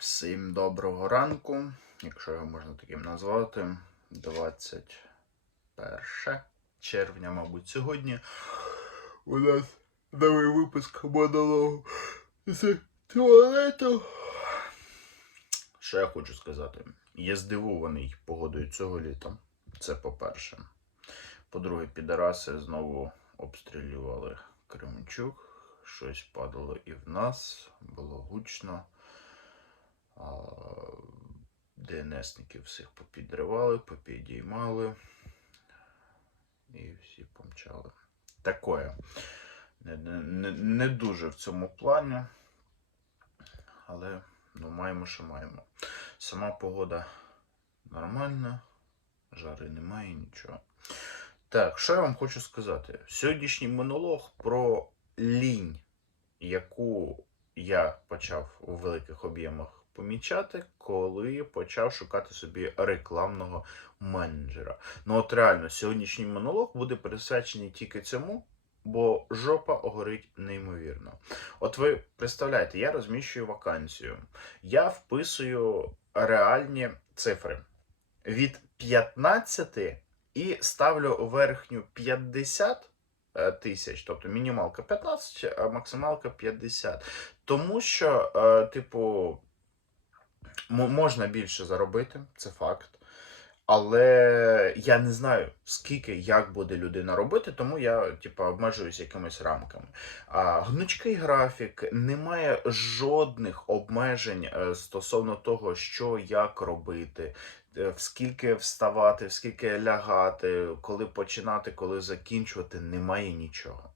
Всім доброго ранку, якщо його можна таким назвати. 21 червня, мабуть, сьогодні. У нас новий випуск монологу з туалету. Що я хочу сказати? Я здивований погодою цього літа. Це по-перше. По-друге, підараси знову обстрілювали Кременчук. Щось падало і в нас, було гучно. ДНСників всіх попідривали, попідіймали. І всі помчали. Такое. Не, не, не дуже в цьому плані. Але ну, маємо, що маємо. Сама погода нормальна, жари немає, нічого. Так, що я вам хочу сказати? Сьогоднішній монолог про лінь, яку я почав у великих об'ємах помічати, коли почав шукати собі рекламного менеджера. Ну от реально, сьогоднішній монолог буде присвячений тільки цьому, бо жопа горить неймовірно. От ви представляєте, я розміщую вакансію, я вписую реальні цифри від 15 і ставлю верхню 50 е, тисяч, тобто мінімалка 15, а максималка 50. Тому що, е, типу, можна більше заробити, це факт. Але я не знаю, скільки як буде людина робити, тому я типу, обмежуюсь якимись рамками. А, гнучкий графік, немає жодних обмежень е, стосовно того, що як робити, е, в скільки вставати, в скільки лягати, коли починати, коли закінчувати, немає нічого.